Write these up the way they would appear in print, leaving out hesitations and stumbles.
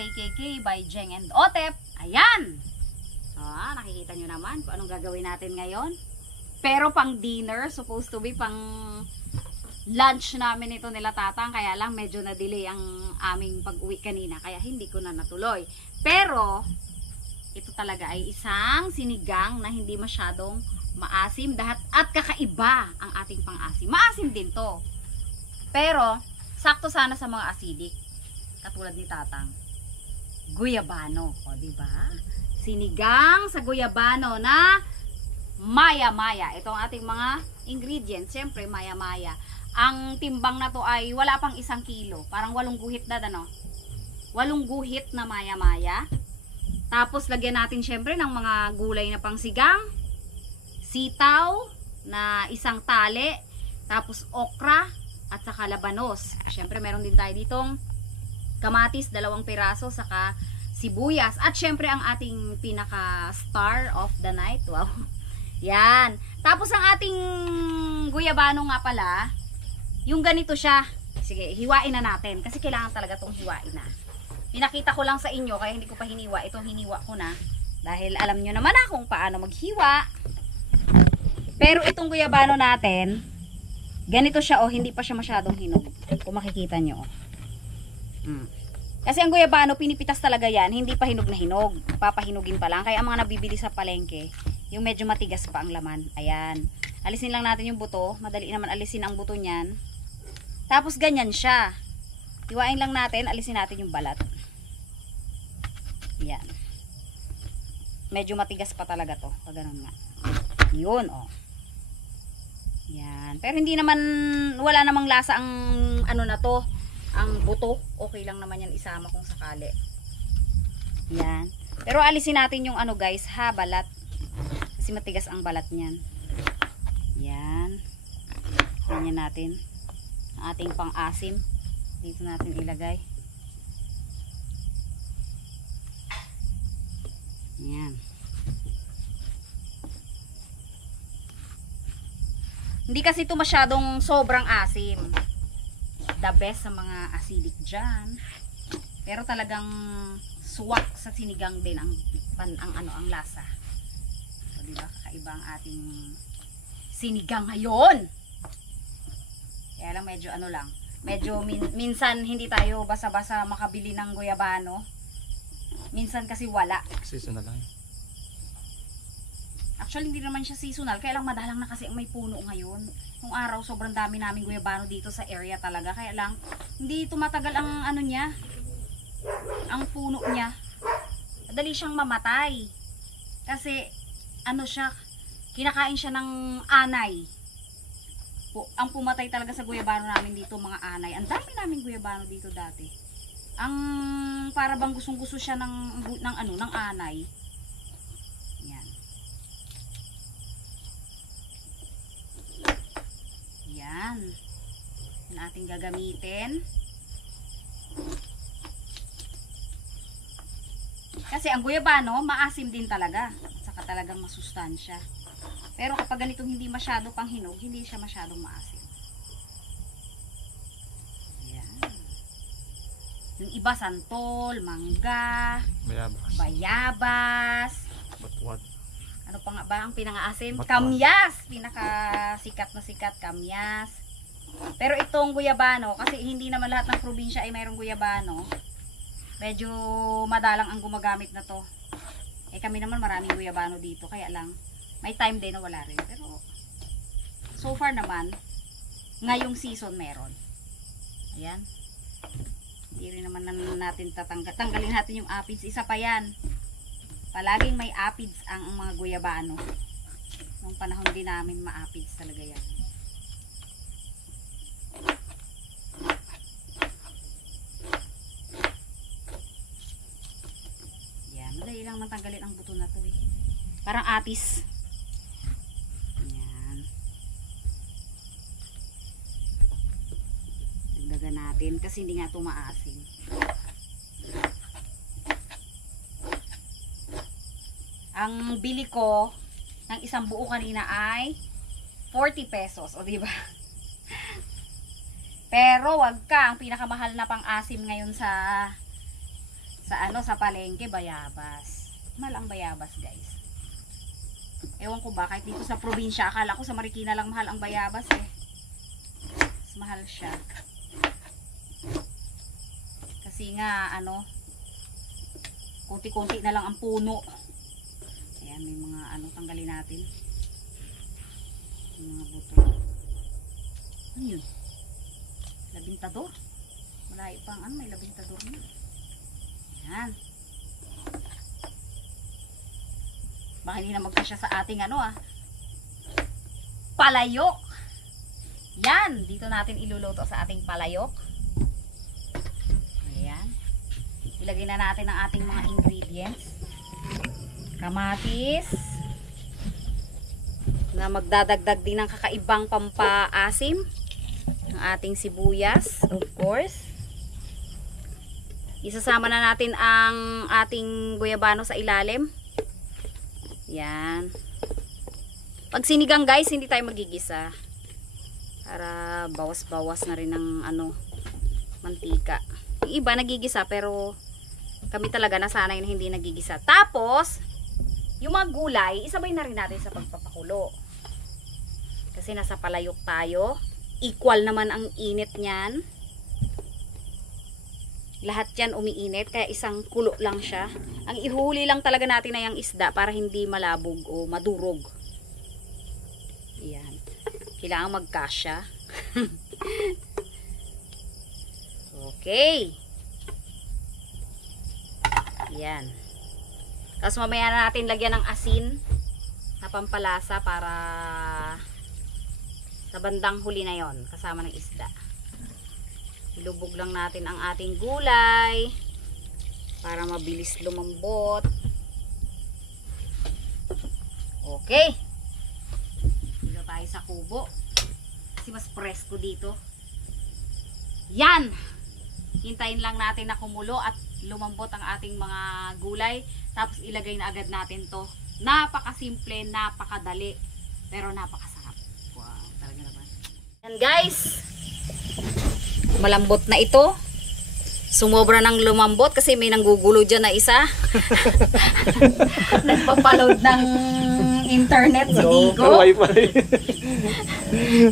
KKK by Jeng and Otep. Ayan! Nakikita nyo naman kung anong gagawin natin ngayon. Pero pang dinner, supposed to be pang lunch namin ito nila tatang. Kaya lang medyo na-delay ang aming pag-uwi kanina. Kaya hindi ko na natuloy. Pero, ito talaga ay isang sinigang na hindi masyadong maasim. At kakaiba ang ating pang-asim. Maasim din to. Pero, sakto sana sa mga acidic. Katulad ni tatang. Guyabano. O, diba? Sinigang sa guyabano na maya-maya. Ito ang ating mga ingredients. Siyempre, maya-maya. Ang timbang na to ay wala pang 1 kilo. Parang 8 guhit na, ano? 8 guhit na maya-maya. Tapos, lagyan natin siyempre ng mga gulay na pangsigang. Sitaw na 1 tali. Tapos, okra at saka labanos. Siyempre, meron din tayo ditong kamatis, 2 piraso, saka sibuyas. At syempre ang ating pinaka-star of the night. Wow. Yan. Tapos ang ating guyabano nga pala, yung ganito siya. Sige, hiwain na natin. Kasi kailangan talaga itong hiwain na. Pinakita ko lang sa inyo, kaya hindi ko pa hiniwa. Itong hiniwa ko na. Dahil alam nyo naman na kung paano maghiwa. Pero itong guyabano natin, ganito siya, hindi pa siya masyadong hinog. Kung makikita nyo. Kasi ang guyabano, pinipitas talaga yan, hindi pa hinog na hinog. Papahinugin pa lang. Kaya ang mga nabibili sa palengke, yung medyo matigas pa ang laman. Ayan. Alisin lang natin yung buto. Madali naman alisin ang buto niyan. Tapos ganyan siya. Hiwain lang natin, alisin natin yung balat. Ayan. Medyo matigas pa talaga to. Ganun nga. Yun, Yan. Pero hindi naman, wala namang lasa ang ano na to. Ang buto, okay lang naman yan isama kung sakali. Yan. Pero alisin natin yung guys, balat. Kasi matigas ang balat niyan. Yan. Ganyan natin. Ang ating pang-asim. Dito natin ilagay. Yan. Hindi kasi ito masyadong sobrang asim. The best sa mga acidic dyan. Pero talagang swak sa sinigang din ang lasa. So, diba? Kakaiba ang ating sinigang ngayon. Kaya lang medyo medyo minsan hindi tayo basa-basa makabili ng guyabano. Minsan kasi wala. Seasonal lang. Actually, hindi naman siya seasonal. Kaya lang madalang na kasi ang may puno ngayon. Nung araw, sobrang dami naming guyabano dito sa area talaga. Kaya lang, hindi tumatagal ang niya. Ang puno niya. Madali siyang mamatay. Kasi, siya, kinakain siya ng anay. Ang pumatay talaga sa guyabano namin dito, mga anay. Ang dami naming guyabano dito dati. Ang para bang gustong-gusto siya ng anay. Yan. Yan. Yan ating gagamitin. Kasi ang guyabano, maasim din talaga. At saka talagang masustansya. Pero kapag ganitong hindi masyado pang hinog, hindi siya masyadong maasim. Yan. Yung iba, santol, mangga, bayabas. Batwat. Ano pa nga ba ang pinangaasim? Batwat. Kamyas! Pinakasikat na sikat, kamyas. Pero itong guyabano, kasi hindi naman lahat ng probinsya ay mayroong guyabano. Medyo madalang ang gumagamit na to. Kami naman maraming guyabano dito, kaya lang may time din na wala rin. Pero so far naman, ngayong season meron. Ayan. Hindi rin naman natin tanggalin natin yung aphids. Isa pa yan. Palaging may aphids ang mga guyabano. Nung panahon din namin ma-aphids talaga yan. Yan. Madali lang matanggalin ang buto na to eh. Parang atis. Yan. Dagdagan natin kasi hindi nga ito maasim. Ang bili ko ng isang buo kanina ay 40 pesos. O diba? Pero wag ka, ang pinakamahal na pang-asim ngayon sa sa palengke, bayabas. Mahal ang bayabas, guys. Ewan ko ba, kahit dito sa probinsya, akala ko sa Marikina lang mahal ang bayabas eh. Mas mahal siya. Kasi nga, kunti-kunti na lang ang puno. Ayan, may mga tanggalin natin. May mga buto. Ano yun? Labintador. Malayo pang may labintador na. Ayan. Baka hindi na magkasya sa ating palayok. Yan. Dito natin iluluto sa ating palayok. Ayan. Ilagay na natin ang ating mga ingredients. Kamatis. Na magdadagdag din ng kakaibang pampaasim. Ang ating sibuyas, of course. Isasama na natin ang ating guyabano sa ilalim. Yan. Pag sinigang guys, hindi tayo magigisa. Para bawas-bawas na rin ng mantika. Yung iba nagigisa pero kami talaga nasanay na hindi nagigisa. Tapos, yung mga gulay, isabay na rin natin sa pagpapakulo. Kasi nasa palayok tayo. Equal naman ang init niyan. Lahat yan umiinit, kaya isang kulo lang siya. Ang ihuli lang talaga natin na yung isda para hindi malabog o madurog. Ayan. Kailangan magkasya. Okay. Ayan. Tapos mamaya na natin lagyan ng asin na pampalasa para sa bandang huli na yon kasama ng isda. Ilubog lang natin ang ating gulay para mabilis lumambot. Okay. Dito tayo sa kubo. Kasi mas presko dito. Yan! Hintayin lang natin na kumulo at lumambot ang ating mga gulay. Tapos ilagay na agad natin to. Napakasimple, napakadali. Pero napakasarap. Wow, talaga naman. Yan guys! Malambot na ito. Sumobra ng lumambot kasi may nanggugulo dyan na isa. Nagpapaload ng internet si Digo.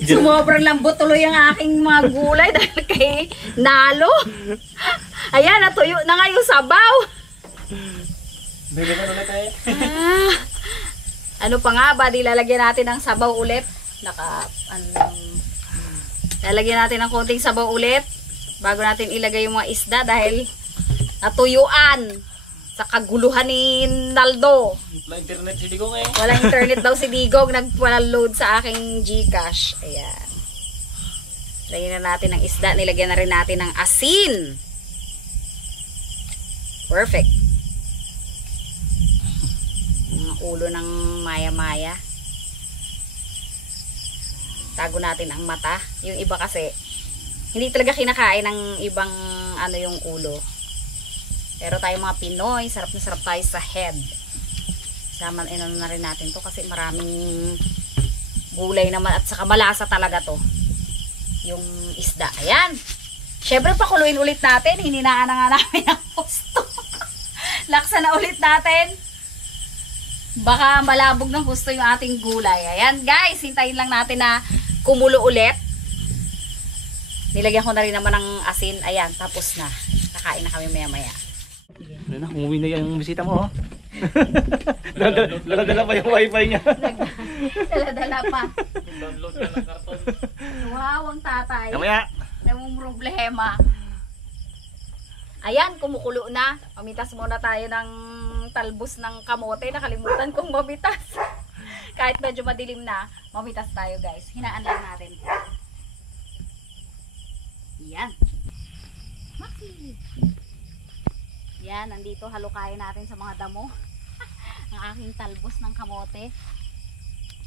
Sumobrang lambot tuloy ang aking mga gulay dahil kay Nalo. Ayan, natuyo na nga yung sabaw. Ano pa nga ba? Di lalagyan natin ng sabaw ulit. Lalagyan natin ng konting sabaw ulit bago natin ilagay yung mga isda dahil natuyuan sa kaguluhan ni Naldo. Wala internet si Digong eh. Wala internet daw si Digong, nagpa-load sa aking GCash. Ayan. Lagyan na natin ng isda, nilagyan na rin natin ng asin. Perfect. Mga ulo ng maya-maya. Tago natin ang mata. Yung iba kasi hindi talaga kinakain ng ibang yung ulo. Pero tayo mga Pinoy, sarap na sarap tayo sa head. Sama na rin natin to kasi maraming gulay naman at saka malasa talaga to. Yung isda. Ayan. Syempre pakuluin ulit natin. Hininaan na nga namin ang gusto. Laksa na ulit natin. Baka malabog ng gusto yung ating gulay. Ayan guys, hintayin lang natin na kumulo ulit. Nilagyan ko na rin naman ng asin. Ayan, tapos na. Kakain na kami maya-maya. Ano na, umuwi na yung bisita mo oh. Dala-dala pa yung wifi niya. Dala-dala pa. Download ka ng karton. Wow, ang tatay. Kamaya. Namang problema. Ayan, kumukulo na. Mamitas muna tayo ng talbos ng kamote. Nakalimutan kong mamitas. Kahit medyo madilim na, mamitas tayo guys. Hinaan lang natin. Yan. Maki. Yan, nandito halukayin natin sa mga damo. Ang aking talbos ng kamote.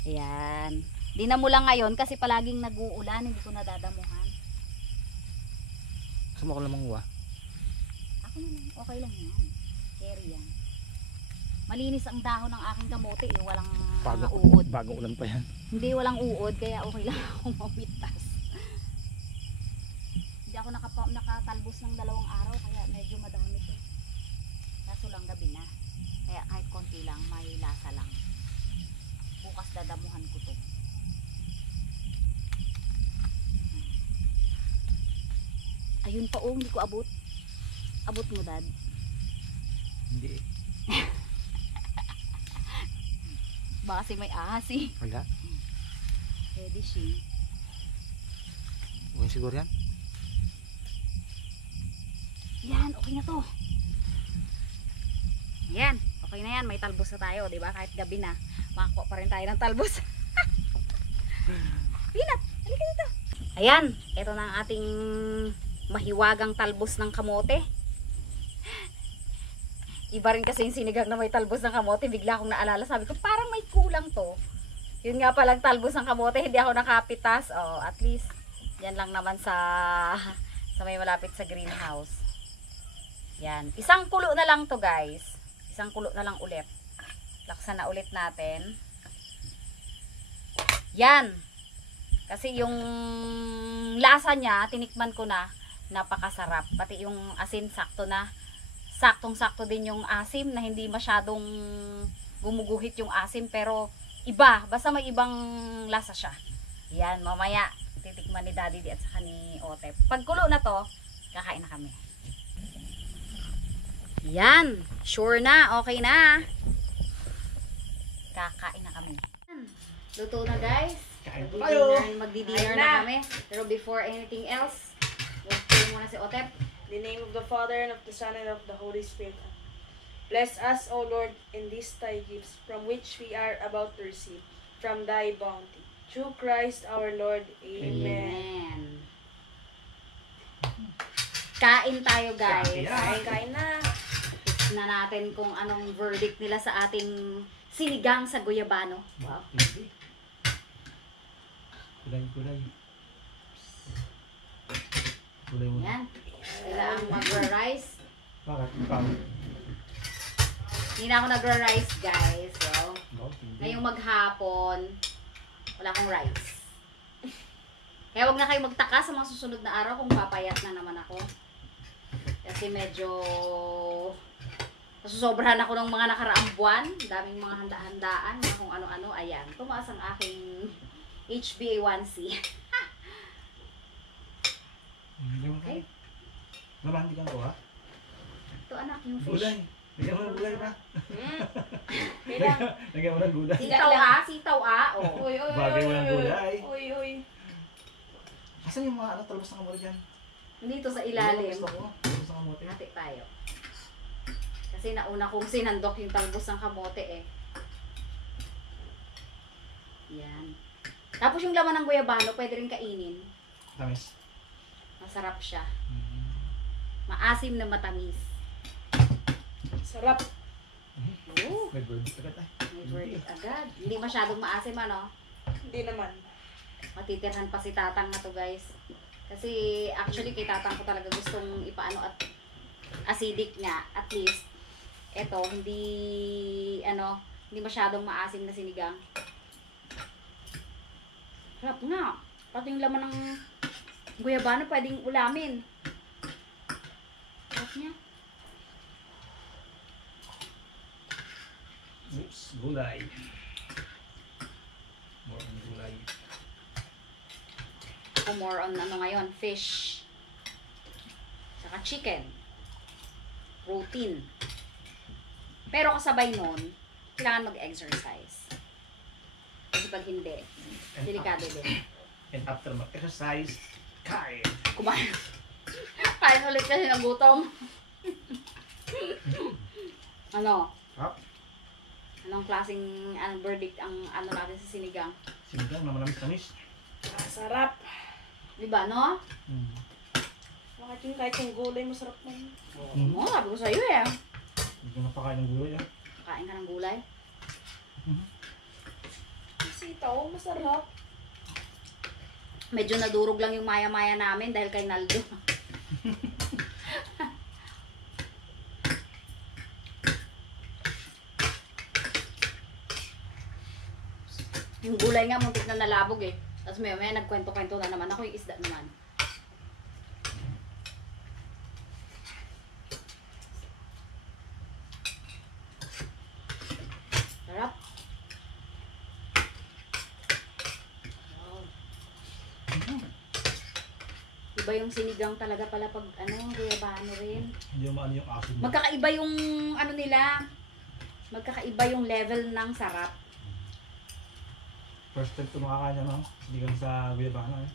Yan. Dinamo lang ngayon kasi palaging nag-uulan, hindi ko nadadamuhan. Gusto mo ko lamang uwa? Ako na lang, okay lang yan. Carry yan. Malinis ang dahon ng aking kamote eh, walang uod. Bago ulan pa yan. Hindi, walang uod, kaya okay lang akong mamitas. Hindi ako nakatalbos ng 2 araw, kaya medyo madami ito. kaso lang gabi na. Kaya kahit konti lang, may lasa lang. Bukas dadamuhan ko to. Ayun pa oh, hindi ko abot. Abot mo, Dad. Hindi. Baka kasi may ahas eh. Wala. Pwede siya. Huwag siguro yan. Yan, okay na to. Yan, okay na yan. May talbos na tayo, di ba? Kahit gabi na, makakuha pa rin tayo ng talbos. Pinat, halika dito. Ayan, ito na ang ating mahiwagang talbos ng kamote. Iba rin kasi yung sinigang na may talbos ng kamote. Bigla akong naalala, sabi ko parang may kulang to. Yun nga palang talbos ng kamote, hindi ako nakapitas. Oh, at least yan lang naman sa may malapit sa greenhouse. Yan, isang kulo na lang to guys. Isang kulo na lang ulit. Laksan na ulit natin. Yan. Kasi yung lasa niya, tinikman ko na, napakasarap. Pati yung asin, sakto na. Saktong-sakto din yung asim na hindi masyadong gumuguhit yung asim. Pero iba, basta may ibang lasa siya. Yan, mamaya titikman ni Daddy at saka ni Otep. Pag kulo na to, kakain na kami. Yan, sure na, okay na. Kakain na kami. Luto na guys. Kain po tayo. Magdi-dinner na kami. Pero before anything else, mag-pray muna si Otep. In the name of the Father, and of the Son, and of the Holy Spirit. Bless us, O Lord, in these thy gifts, from which we are about to receive, from thy bounty. Through Christ our Lord. Amen. Kain tayo guys. Kain na. Tips na natin kung anong verdict nila sa ating sinigang sa guyabano. Wow. Kulay. Kulay mo. Yan. Kailangan magra-rice. Bakit? Hindi na ako nagra-rice guys. So, ngayong maghapon, wala akong rice. Kaya wag na kayo magtaka sa mga susunod na araw kung papayat na naman ako. Kasi medyo nasusobrahan ako ng mga nakaraang buwan. Daming mga handa-handaan, mga kung ano-ano. Ayan, tumaas ang aking HbA1c. Okay? Mamandi kang ko ha? Ito anak, yung fish. Gulay. Lagyan mo ng gulay na. Bilang. Lagyan mo ng gulay. Sitaw oh. Uy. Bagay mo ng gulay. Uy. Asan yung mga talbos ng kamote dyan? Dito sa ilalim. Gusto ko. Talbos ng kamote. Hati tayo. Kasi nauna kong sinandok yung talbos ng kamote eh. Yan. Tapos yung laman ng guyabano, pwede rin kainin. Tamis. Masarap siya. Maasim na matamis. Sarap. Oh, May verdict agad ay. may verdict agad. Hindi masyadong maasim ano. Hindi naman. Matitirhan pa si Tatang na to guys. Kasi actually kay Tatang ko talaga gustong ipaano at acidic nga. At least, eto, hindi masyadong maasim na sinigang. Sarap nga. Pati yung laman ng guyabano pwedeng ulamin. Sarap niya. Oops, gulay. More on gulay. Ako more on ngayon, fish. Saka chicken. Protein. Pero kasabay nun, kailangan mag-exercise. Kasi pag hindi, delikado din. And after mag-exercise, kain. Kumain. Kain ulit kasi ng gutom. Ano? Hap. Anong klaseng verdict ang natin sa sinigang? Sinigang na manamis-tamis. Sarap. Diba, no? Kahit yung gulay, masarap na yun. Oo, sabi ko sa'yo eh. Hindi ko napakain ng gulay ah. Kain ka ng gulay. Sitaw, masarap. Medyo nadurog lang yung maya-maya namin dahil kay Naldo. Yung gulay nga muntik na nalabog eh. Tapos maya nagkwento-kwento na naman ako, yung isda naman. Iba yung sinigang talaga pala pag guyabano rin. Hindi yung maano yung asin. Magkakaiba yung ano nila. Magkakaiba yung level ng sarap. First time ko makakain ng sinigang sa guyabano eh.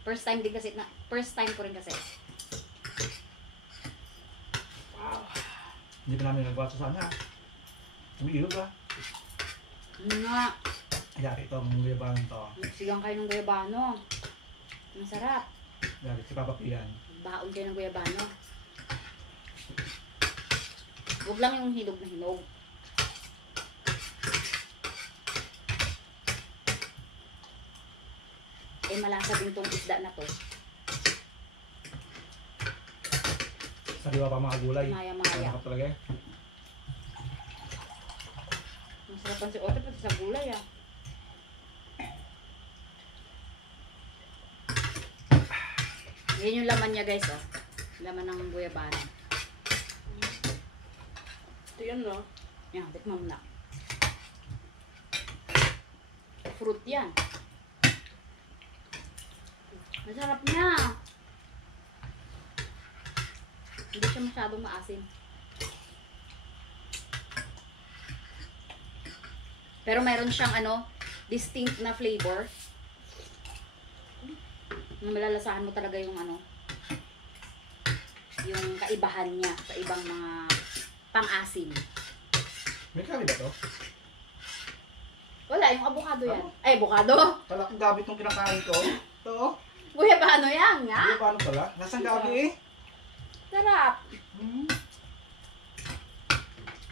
First time din kasi, first time ko rin kasi. Wow. Hindi pa namin nagawa sa sana. Umiilog ba? Nga, Yari itong guyabano to. sigang kayo ng guyabano. Masarap. Yari si Papa Pian. Baon kayo ng guyabano. Huwag lang yung hinog na hinog. Eh, malasa din tong isda na to. Sariwa pa mga gulay. Maya-maya. Masarap talaga eh. Masarapan si Ote pati sa gulay ah. Yan yung laman niya guys oh. Laman ng guyabano. Ito yun, no? Yan, tikman mo na. Fruit yan. Masarap niya. Hindi siya masyadong maasim. Pero meron siyang distinct na flavor. Malalasahan mo talaga yung yung kaibahan niya sa ibang mga pang-asim. May kari ba to? Wala, yung avocado yan. Ay, avocado? Pala kung gabit nung kinakain ko. Ito oh. Guyabano yan nga. Guyabano pala. Nasaan gabi eh? Sarap.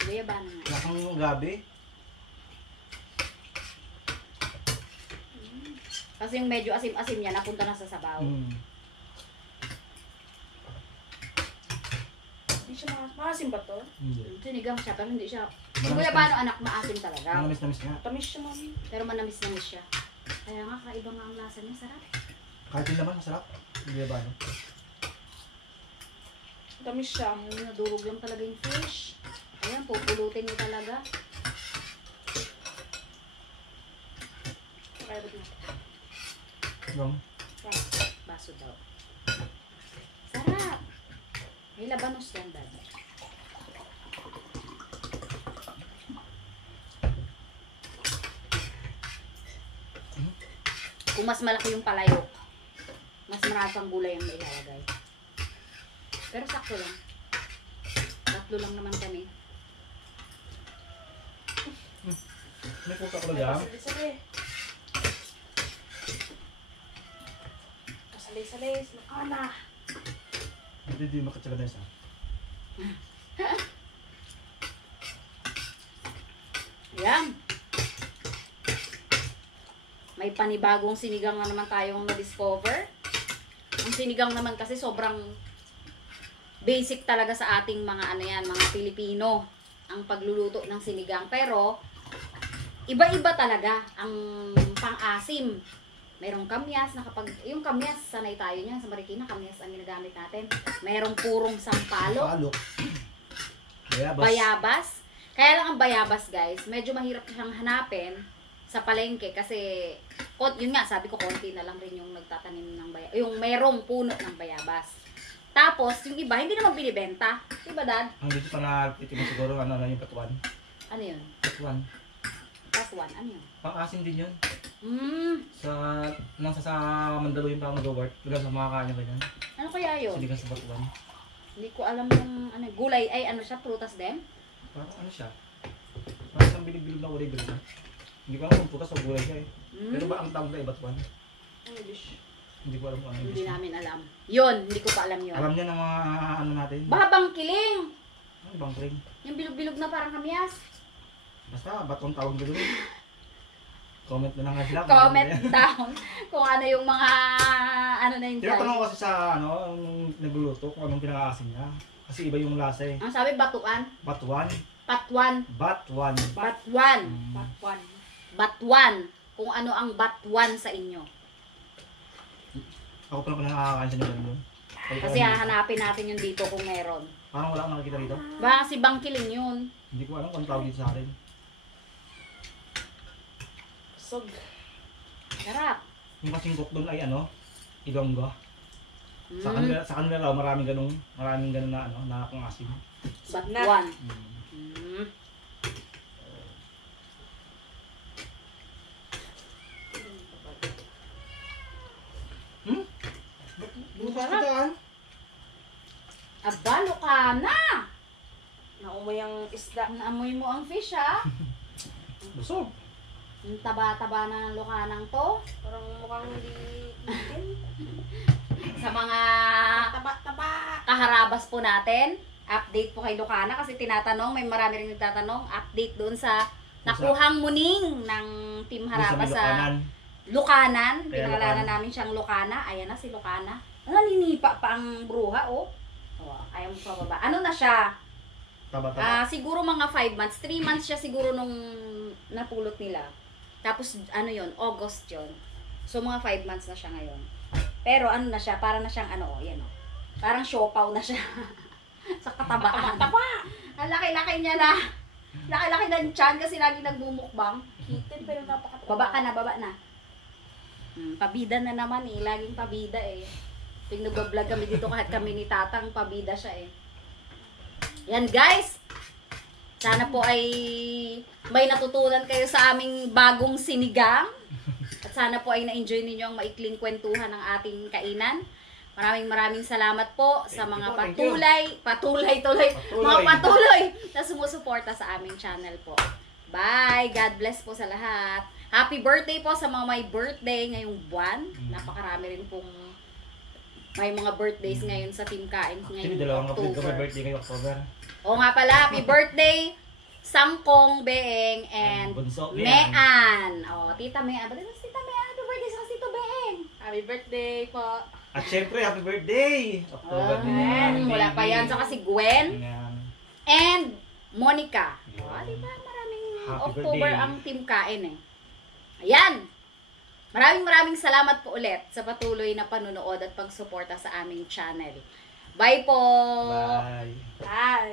Guyabano nga. Nasaan gabi? Kasi yung medyo asim-asim niya, napunta na sa sabaw. Hindi siya maasim ba to? Hindi. Sinigang siya, pero hindi siya. Manamis Yung guyabano anak, maasim talaga. Manamis-namis nga. Tamis siya, mami. Pero manamis-namis siya. Kaya nga, kaiba nga ang lasa niya. Sarap. Kahit yung laman, masarap. Yung guyabano. Tamis siya. Ayun, nadurog lang talaga yung fish. Ayan, pupulutin niyo talaga. Kaya ba dito? Yung Baso daw. Sarap. May labanos yan, dad. Kung mas malaki yung palayok, mas marami pang gulay ang mailalagay. Pero sakto lang. Tatlo lang naman kami. may puta ko lang. Sali-sali. Sali-sali. Nakana. Hindi makatsaga na isa. Ayan. May panibagong sinigang na naman tayong na-discover. Ang sinigang naman kasi sobrang basic talaga sa ating mga mga Pilipino ang pagluluto ng sinigang. Pero iba-iba talaga ang pang-asim. Merong kamyas na yung kamyas, sanay tayo niyan sa Marikina, kamyas ang ginagamit natin. Merong purong sampalok. Palok. Bayabas. Bayabas. Kaya lang ang bayabas, guys, medyo mahirap siyang hanapin sa palengke kasi yun nga, sabi ko konti na lang rin yung nagtatanim ng bayabas. Yung merong puno ng bayabas. Tapos, yung iba, hindi naman binibenta. Diba, Dad? Ang dito pa nakitikin siguro ano yung patuan. Ano yun? Patuan. Patuan, ano yun? Pang-asim din yun. Sa Nasa sa Mandaluyong pa ako nag-work. Lugar sa mga kanya ganyan. ano kaya yun? Sinigang sa patuan. Hindi ko alam yung gulay ay siya, prutas din? Parang ano siya? Parang isang bilog-bilog na ulay bilog. Hindi ko alam kung putas o gulay siya eh. Pero ba ang tawag na iba tuwan? Ano dish? Hindi ko alam kung ano yung Hindi gusto. namin alam. Yun, hindi ko pa alam yun. Alam niya ng mga ano natin. Babang kiling! Ano bang kring? Yung bilog-bilog na parang kamyas. Basta batong tawag nyo doon. Comment na lang nga sila. Comment down kung ano yung mga na yung Tinatanong ko kasi sa yung nagluluto kung anong pinakaasim niya. Kasi iba yung lasa eh. Ang sabi, batuan. Batuan. Patuan. Batuan. Batuan. Patwan. Batuan. Kung ano ang batuan sa inyo. Ako pa naman nakakain sa nyo doon. Kasi hahanapin natin yun dito kung meron. Parang wala akong nakikita dito. Baka si Bangkiling yun. Hindi ko alam kung anong tawag dito sa akin. Sog. Sarap. Yung kasing cook doon ay Ilonggo. Sa kanila raw maraming ganung na ano, na kung asim. Batuan. Mm. Bukas ka daan. Aba, Lucana! Naumoy ang isda. Naamoy mo ang fish, ha? Busog. Yung taba-taba ng Lucanang to. Parang mukhang hindi itin. Sa mga Taba-taba. kaharabas po natin, update po kay Lucana kasi tinatanong, may marami rin nagtatanong, update doon sa nakuhang muning ng Team Harabas sa Lucanan. Kaya Pinangalanan Lucana. namin siyang Lucana. Ayan na si Lucana. Naninipa pa ang bruha, oh. Ayaw mo pa baba. Ano na siya? Taba-taba. Siguro mga 5 months. 3 months siya siguro nung napulot nila. Tapos, ano yon, August yon. So, mga 5 months na siya ngayon. Pero, ano na siya, para na siyang, ano, yan, oh. Parang siopaw na siya. Sa katabaan. Ang laki-laki niya na. Laki-laki na yung tiyan kasi lagi nagmumukbang. Itin pero napakataba. Baba ka na, baba na. Pabida na naman eh. Laging pabida eh. Pag nag-vlog kami dito kahit kami ni Tatang, pabida siya eh. Yan guys! Sana po ay may natutunan kayo sa aming bagong sinigang. At sana po ay na-enjoy ninyo ang maikling kwentuhan ng ating kainan. Maraming salamat po sa mga Thank you. mga patuloy na sumusuporta sa aming channel po. Bye! God bless po sa lahat. Happy birthday po sa mga may birthday ngayong buwan. Napakarami rin pong may mga birthdays ngayon sa Team Kain Actually, ngayong dalawang kapatid ko may October. birthday kayo October. Oo nga pala, happy birthday Sangkong, Beeng, and Bunso, Mean. Oh, Tita Mean. Ba't ito si Tita Mean? Happy birthday sa Tito Beeng. Happy birthday po. At syempre, happy birthday! October din yan. Wala pa yan. Saka si Gwen Yan. and Monica. Yeah. Oh, di ba? Maraming Happy October birthday. ang Team Kain eh. Ayan! Maraming salamat po ulit sa patuloy na panunood at pagsuporta sa aming channel. Bye po! Bye! Bye.